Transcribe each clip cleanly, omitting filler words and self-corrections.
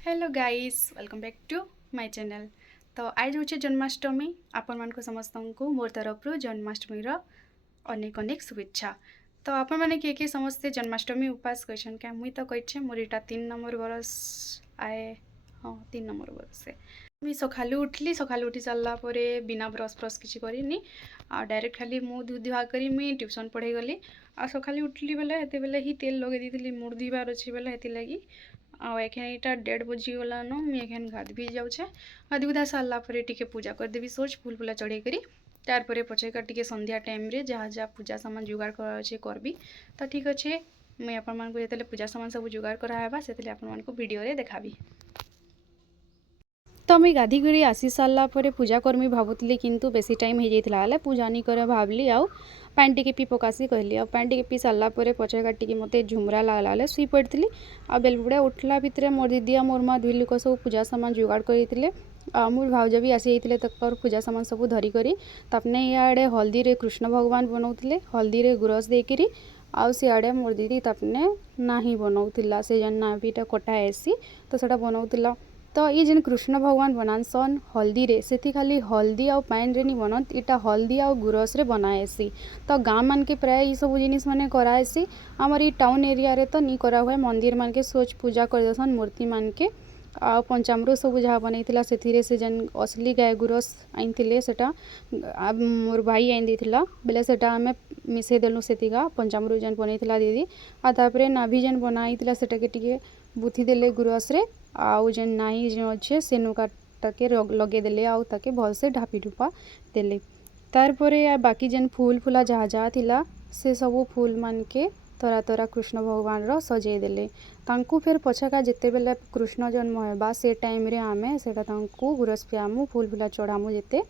Hello guys welcome back to my channel. तो आज हूँ जन्माष्टमी। आपण मान समस्त को मोर तरफ जन्माष्टमी अनेक अनेक शुभेच्छा। तो आपण मैंने किए समस्ते जन्माष्टमी उपास कर क्या मुई तो कही मोर यहाँ 3 नंबर बरस आए। हाँ 3 नंबर बरस है। मुई सकालू उठी सारा बिना ब्रश फ्रश किसी करनी डायरेक्ट खाली मुँह धुआ कर मुई ट्यूशन पढ़े गली। आ सकाली उठली बेले हेते बेले ही तेल लगे दी मुड़ धुआर अच्छी बेले हेती लगी एखे यहाँ 1:30 बजीगलान मुझे गाधबी जाऊे। गाधी गुधा सारापर टे पूजा करदेवी सोच फूल फूला चढ़े करी तार पछेका टे संध्या टाइम रे जहाँ जहाँ पूजा सामान जुगाड़ कर करबी। तो ठीक अच्छे मुझे आपण जो पूजा सामान सब जुगाड़ करावा से आपण भिडियो देखाबी। तो मुई गाधी कर आसी सारापर पूजा करमी भावुली किंतु बेसी टाइम हो जाता पूजा नहीं कर भावली आउ पानी टिके पी पकासी कहली आ पानी टिके पी सारापर पचे काटिकी मत झुमरा लगला शुई पड़ी आ बेलबुड़ा उठला भितर मोर दीदी आ मोर माँ दुई लोक सब पूजा सामान जुगाड़ करते मोर भाउज भी आसी जाते पूजा सामान सब धरिकी तापने इे हल्दी रे कृष्ण भगवान बनाऊे हल्दी रे गुरस देकर आउ सियाड़े मोर दीदी तापने नाही बनाऊला से जन नाभीटा कटा ऐसी तो सेटा बनाऊला। तो ये जेन कृष्ण भगवान बनासन हल्दी रे से खाली हल्दी आउ पानी रे नहीं बनत इटा हल्दी आउ गुरस रे बनाएसी। तो गाँ मान के प्राय ये सब जिनिस माने कराएसी आमर ये टाउन एरिया रे तो नहीं करा हुए मंदिर मान के सोच पूजा कर देसन मूर्ति मान के आ पंचामृत सब जहाँ बनईला से जेन असली गाय गुरस आनी सेटा मोर भाई आनी देथिला बेले सेटा आमे मिसई देलु सेतिका पंचामृत जेन बनईला दीदी आ तापरे नाभि जेन बनाईला सेटा के टिके बुथी देले गुरस रे आउ जेन नाई जो अच्छे से नुकाटाके लगे देले आउ ताके भल से ढापी ढुपा देले तार परे बाकी जेन फूल फूला जहाँ जहाँ थिला से सब फूल मान के तरा तरा कृष्ण भगवान रो सजे देले तांकु फिर पछका जिते बेले कृष्ण जन्म होगा से टाइम रे आमे सेटा तांकु गुरस पियामु फूल फूला चढ़ामु जिते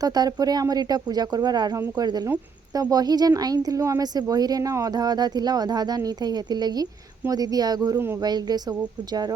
तो तार परे आमर इटा पूजा करवार आरंभ कर देलु। तो बही जेन आईन थिलु आमे से बही रे ना अधा अधा थिला अधा अधा नहीं थई हेती लगी मो दीदी आगुरु मोबाइल रे सब पूजार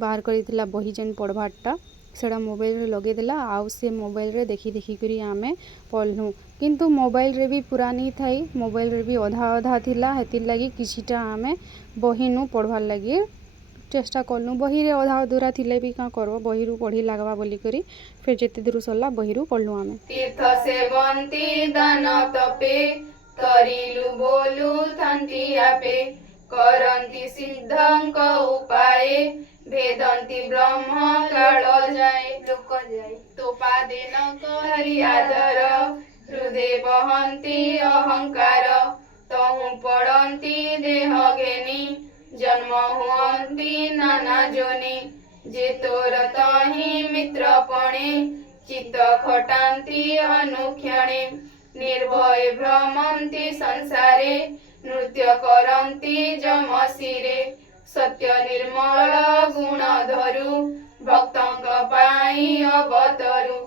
बाहर करिथिला बही जेन पढ़वाटा सेटा मोबाइल रे लगे देला आउ से मोबाइल रे देखी देखी करी आमे पढ़लु किंतु मोबाइल रे भी पूरा नहीं थाई मोबाइल रे भी अधा अधा थिला हेती लगी किछिटा आमे बहीनु पढ़वार लगी चेष्टा कलु बही रे अधा अधूरा थिले भी का करबो बहीरु पढ़ी लागवा बोली करी फिर जेते दूर सरला बहीरु पढ़लु आमे। तीर्थ से बंती दान तपे करिलु बोलु थांती आपे करंती सिद्धंक उपाय भेदंती ब्रह्म काल जाए लोक जाए तो पादे न करी आदर हृदय बहंती अहंकार तहु पड़ंती देह घेनी जन्म हुअंती नाना जोनी जे तोर तही मित्रपणे चित्त खटांती अनुक्षणे निर्भय भ्रमंती संसारे नृत्य करंती जमशिरे सत्य निर्मल गुण धरु भक्तंग पाई अवतरु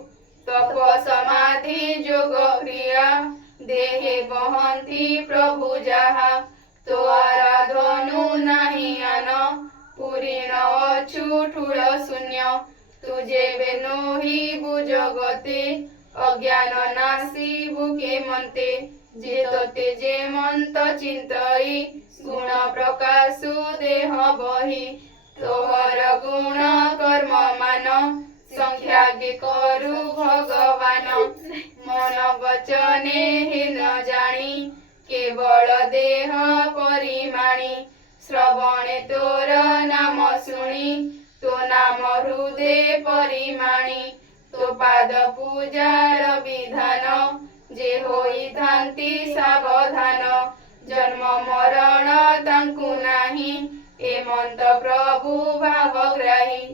तप समाधि जोग क्रिया देहे बहंती प्रभु जहा तो आराधनु नाही आन पूरीण अछु ठूल शून्य तुझे बेनो ही बुजगते अज्ञान नासी बुके मनते जे तोते जे मंत चिंतई गुण प्रकाशु देह बही तोहर गुण कर्म मान संख्या के करु भगवान मन वचने हे न जानी केवल देह परिमाणी श्रवणे तोर नाम शुणी तो नाम हृदय परिमाणी तो पाद पूजार विधान जे होई थांती सावधान जन्म मरण तांकु नाही ए मंत प्रभु भावग्राही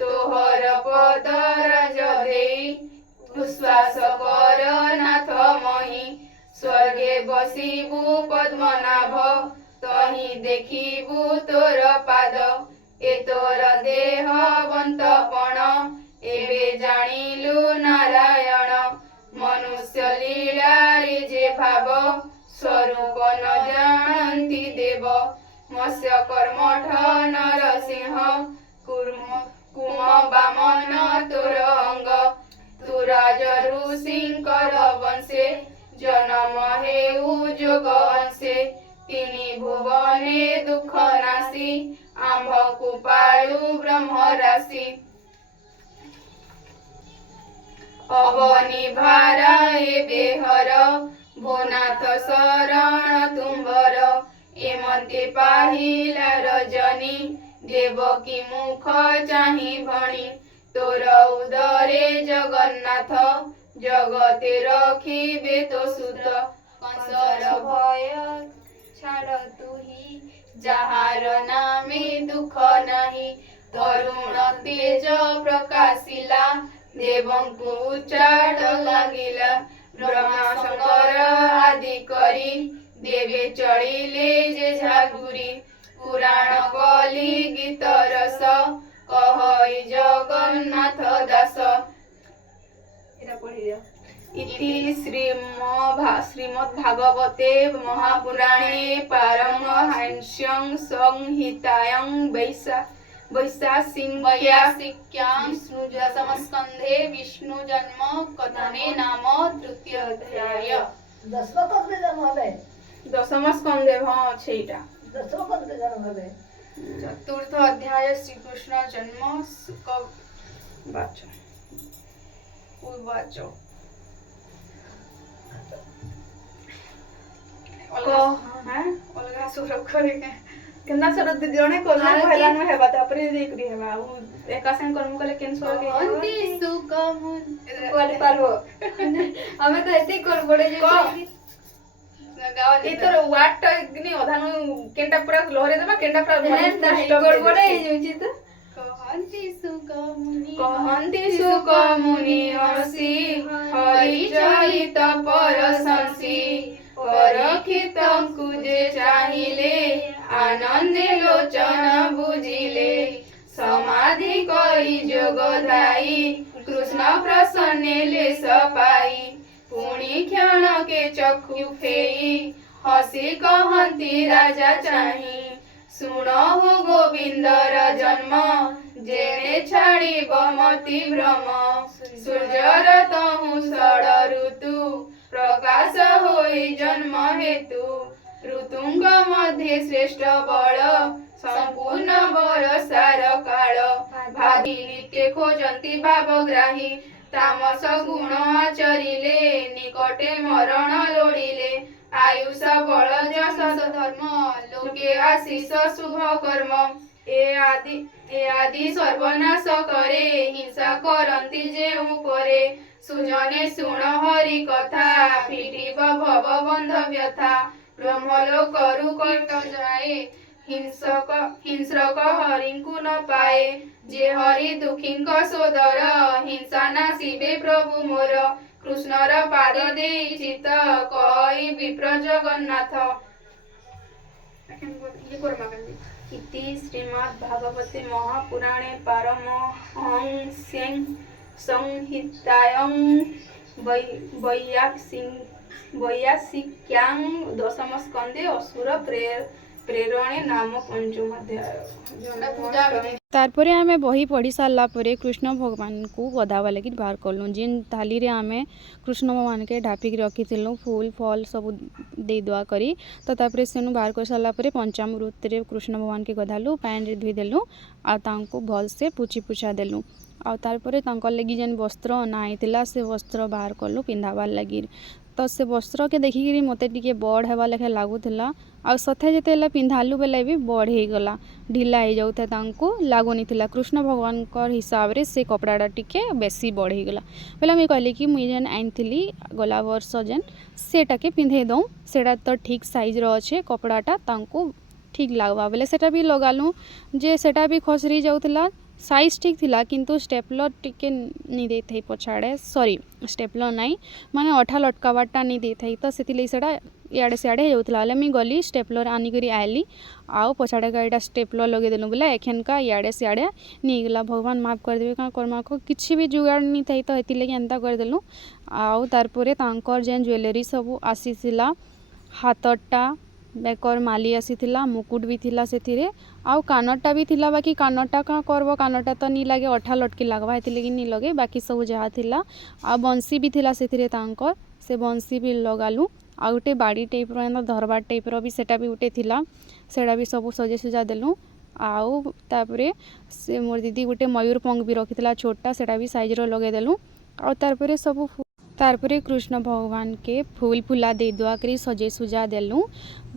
तोहर पद राज देई विश्वास कर नाथ मही स्वर्गे बसिबु पद्मनाभ तही देखिबु तोर पाद ए तोर देह बंतपण एबे जानिलु नारायण मनुष्य लीला रे जे भाव स्वरूप न जानती देव मत्स्य कर्मठ नरसिंह कुम बामन तोर अंग तू राज ऋषिंकर वंशे जन्म हेउ जोग अंशे तिनी भुवने दुख नासी आंभ कुपाळु ब्रह्म राशि हसी अबनी भारा ए बेहर भोनाथ शरण तुम्बर एमते पाहिला रजनी देवकी मुख चाहि भणी तोर उदरे जगन्नाथ जगते रखिबे तो सुत कंसर भय छाड़ तुही जाहार नामे दुख नाही तरुण तेज प्रकाशिला देवंकु उच्चाट लागिला ब्रह्मा शंकर आदि करी देवे चढ़िले जे झागुरी पुराण कली गीत रस कहई जगन्नाथ दास इति श्रीमद्भागवते महापुराणे पारमहंस्यां संहितायां वैशासिक्यां विष्णुदशमस्कन्धे विष्णु जन्म कथने नाम तृतीय अध्याय दशम स्कंदे हाँ छैटा चतुर्थ अध्याय श्री कृष्ण जन्म सुक वाच उवाच अलगा सुर करे केनता सुर दीदी जणे कोला पहिला न हेबा तापरे देखरी हेबा एका संग कर्म कले केन सुर के अंति सुक मुन कोड पारबो हमें तो ऐसे कर बड़े जे इतर वाट इतनी अधानु केंटा पूरा लहरे देबा केंटा पूरा कर बड़े हे जोची तो कहंती सुक मुनि हसी हरि चरित परसंसी परखित कुजे चाहिले आनंदे लोचन बुझिले समाधि करी जोगधाई कृष्ण प्रसन्ने ले सपाई पुणी क्षण के चक्षु फेई हसी कहंती राजा चाही सुन हो गोविंदर जन्म जेने छाड़ी बमती भ्रम सूर्यर तहु षड ऋतु प्रकाश होई जन्म हेतु ऋतुंग मध्य श्रेष्ठ बल संपूर्ण बरसार काल भागी नित्य खोजंती भावग्राही तामस गुण आचरिले निकटे मरण लोड़िले आयुष बल जस धर्म लोके आशीष शुभ कर्म ए आदि सर्वनाश करे हिंसा करंती जेउ करे सुजने शुण हरि कथा फिटिब भव बंध व्यथा ब्रह्मलोक रुकट जाए हिंस्रक हरिंकु न पाए जे हरि दुखिंक सोदर हिंसा नाशिबे प्रभु मोर कृष्णर पाद देई चित कई विप्र जगन्नाथ इति श्रीमद्भागवते महापुराणे पारमहंस्यां संहितायां वैयासिक्यां दशम स्कंदे असुर प्रेरणे नाम पंचम अध्याय तारपरे आमे बही पढ़ी सारा परे कृष्ण भगवान को गधावा लगी बाहर कलु जिन थाली रे आमे कृष्ण भगवान के ढापिक रखी फूल फल सब दे दुआ करी तो तापरे सेनु बाहर कर सारा परे पंचामृत रे कृष्ण भगवान के गधालु पैन रे धोई देलु आ तांको भल से पुछी पुछा देलु आ तारपरे तांकर लगी जेन वस्त्र नाइतिला से वस्त्र बाहर कलु पिंधावार लगी तो से वस्त्र के देखिकी मते टिके बड़ हेबा लेखे लागुला आ सथे जेतेला पिंधालु बेले भी बड़ हो गला ढिला हो जाउता तांको लागुनी थिला कृष्ण भगवान कर हिसाब रे से कपड़ाटा टिके बेसी बड़ हो गला पहले मुई कहली कि मुई जेन आइनथिली गला वर्ष जेन सेटा के पिंधे दऊँ सेटा तो ठीक साइज रो अच्छे कपड़ाटा तांको ठीक लागबा बेले सेटा भी लगालु जे सेटा भी खसरी जाउतला साइज ठीक थिला किंतु स्टेपलर टिके नहीं दे थई पछाड़े सॉरी स्टेपलर नहीं माने अठा लटकावाटा नहीं दे थई तो सेति सेटा इआड़े सियाड़े होउतला ले मी गली स्टेपलर आनी करी आइली आउ पछाड़े का एटा स्टेपलर लगे देलु बोले एखन का इआड़े सियाड़े नहीं गला भगवान माफ कर देबे का कर्मा को किछि भी जुगाड़ नहीं थई तो हेति लगे एंता कर देलु आउ तारपरे तांकर जेन ज्वेलरी सब आसीसिला हातटा बेकर माली आसीथिला मुकुट भी थिला सेथिरे आउ कानटा भी थिला बाकी कानटा का करबो कानटा तो नहीं लगे अठा लटकी लागबा हेति लगी नहीं लगे बाकी सब जहा थिला आ बंसी भी थिला सेथिरे तांकर से बंसी भी लगालु आ गोटे बाड़ी टाइप रो धरबार टाइप रो भी सेटा भी गोटे थिला सेटा भी सब सजे सुजा देलु आउ तापरे से मोर दीदी गोटे मयूरपंख भी रखिथिला छोटा सेटा भी साइजर लगेदेलु आ तारपरे सब तारपरे कृष्ण भगवान के फूल फुला दे दुआ करी सजे सुजा देलु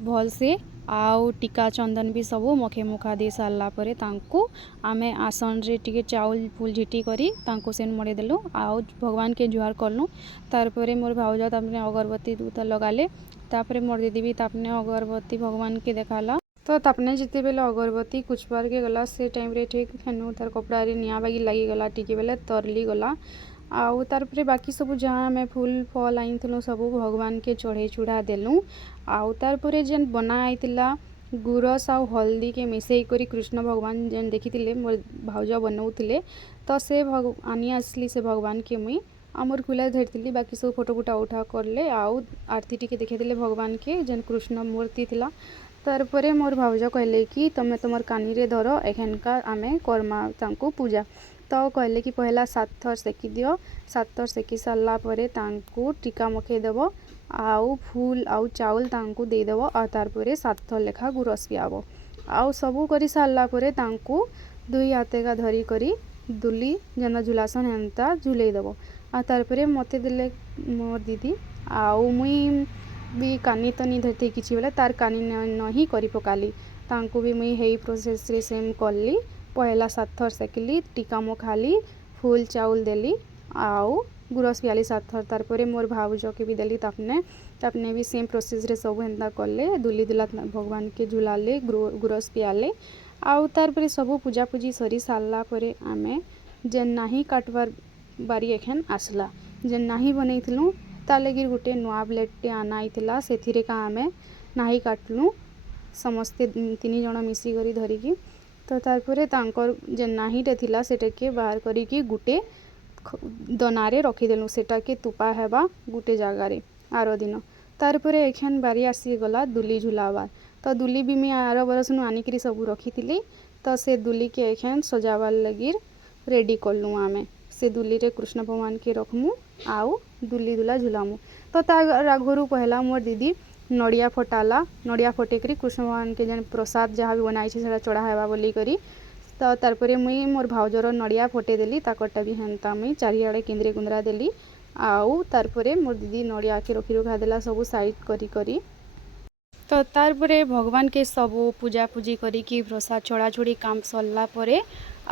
भल से आउ टीका चंदन भी सब मखे मुखा दे सारला परे तांको आमे आसन रे टिके चाउल फूल झिटी करी तांको सेन मड़े देलु आउ भगवान के जुहार करलु तारपरे मोर भाउज तापने अगरबत्ती दूता लगाले तापरे मोर दीदी भी तापने अगरबत्ती भगवान के देखाला तो तापने जिते बेले अगरबत्ती कुचबार के गला से टाइम रे ठीक हेनु तार कपड़ा रे निया बागी लगी गला टिके बेले तरली गला आउ तारपरे बाकी सब जहाँ आम फूल फल आनीलु सब भगवान के चढ़े चूड़ा देलु आउ तारपरे जेन बना आईतिला गुरस आउ हल्दी के मिसई करी कृष्ण भगवान जेन देखी मोर भाउज बनाऊले तो से आनी आसली से भगवान के मुई आमर खुला धरती बाकी सब फोटो फुटा उठा करले आउ आरती टिके देखे भगवान के जेन कृष्ण मूर्ति थिला तारपरे मोर भाउज कहले कि तमे तुमर कानी रे धर एखनका आमे कर्मा तांको पूजा तो कहले कि पहला 7 थर सेकी दियो 7 थर सेकी सारला परे तांको टीका मखे देबो आउ फूल आउ चाउल तांको दे देबो आ तारपरे 7 थर लेखा गुरस पियाबो आउ सबू करी सारला परे तांको दुई हाथे का धरी करी दुली जेना झुलासन हेंता झुले देबो आ तारपरे मते देले मोर दीदी आउ मुई भी कानी तो नहीं धरते किसी बेले तार कानी नहीं करी पकाली तांको भी मुई हेई प्रोसेस रे सेम करली पहला 7 थर सेकली टीका मो खाली फूल चाउल देली आउ गुरस पियाली 7 थर तारपरे मोर भाउज के भी देली तापने भी सेम प्रोसेस रे सब हेंता करले दुली दुला भगवान के झुलाले गुरस पियाले आउ तारपरे सब पूजा पूजी सरी सारला परे आमे जेन नाही काटवार बारी एखन आसला जेन नाही बनैथिलु ता लगी गोटे नुआ ब्लेडटे आना आईथिला सेथिरे का आमे नाही काटलु समस्ते 3 जण मिसी करी धरिकी तो तारपरे तांकर जेन नाहीटे थिला सेटाके बाहर करिकी गुटे दनारे रखीदेलु सेटाके तुपा हेबा गुटे जगार आर दिन तारपरे एखन बारी आसी गला दुली झुलावार तो दुली भी मैं आर बरस नु आनिकरी सब रखी तो से दुली के एखन सजावार लगी रेडी करलु आमे से दुली रे कृष्ण भगवान के रखमु आउ दुली दुला झुलामु तो ताघरू पहला मोर दीदी नड़िया फटाला नड़िया फटेकरी कृष्ण भगवान के जेन प्रसाद जहाँ भी बनाई से चढ़ा हेबा बोली करी तो तारपरे मुई मोर भाउजर नड़िया फटे देली ताकटा भी हेंता मुई चारिआड़े केंद्रे कुंद्रा देली आउ तारपरे मोर दीदी नड़िया के रखी रुखा देला सब साइड करी करी तो तारपरे भगवान के सब पूजा पूजी करी कि प्रसाद छोड़ा छोड़ी काम सरला परे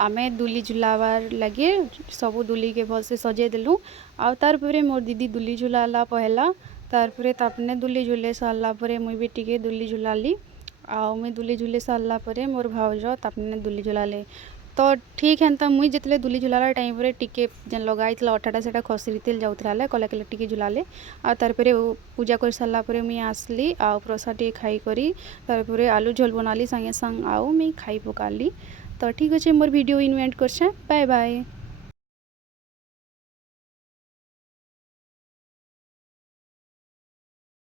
आमे दुली झुलावार लगे सब दुली के भल से सजे देलु आ तारपरे मोर दीदी दुली झुलाला पहला तारपरे तापने दुली झुले सारला परे मुई भी टिके दुली झुलाली आ मुई दुली झुले सारला परे मोर भाउज तापने दुली झुलाले तो ठीक है तो मुई जितले दुली झुलाला टाइम रे टिके जेन लगाई अठाटा सेटा खसरी जाऊला कला कले टिके झुलाले आ तारपरे पूजा कर सारला परे मुई आसली आ प्रसाद टे खाई करी तारपरे आलू झोल बनाली संगे संग आउ मुई खाई पकाली तो ठीक अच्छे मोर वीडियो इनवेंट करछे बाय बाय।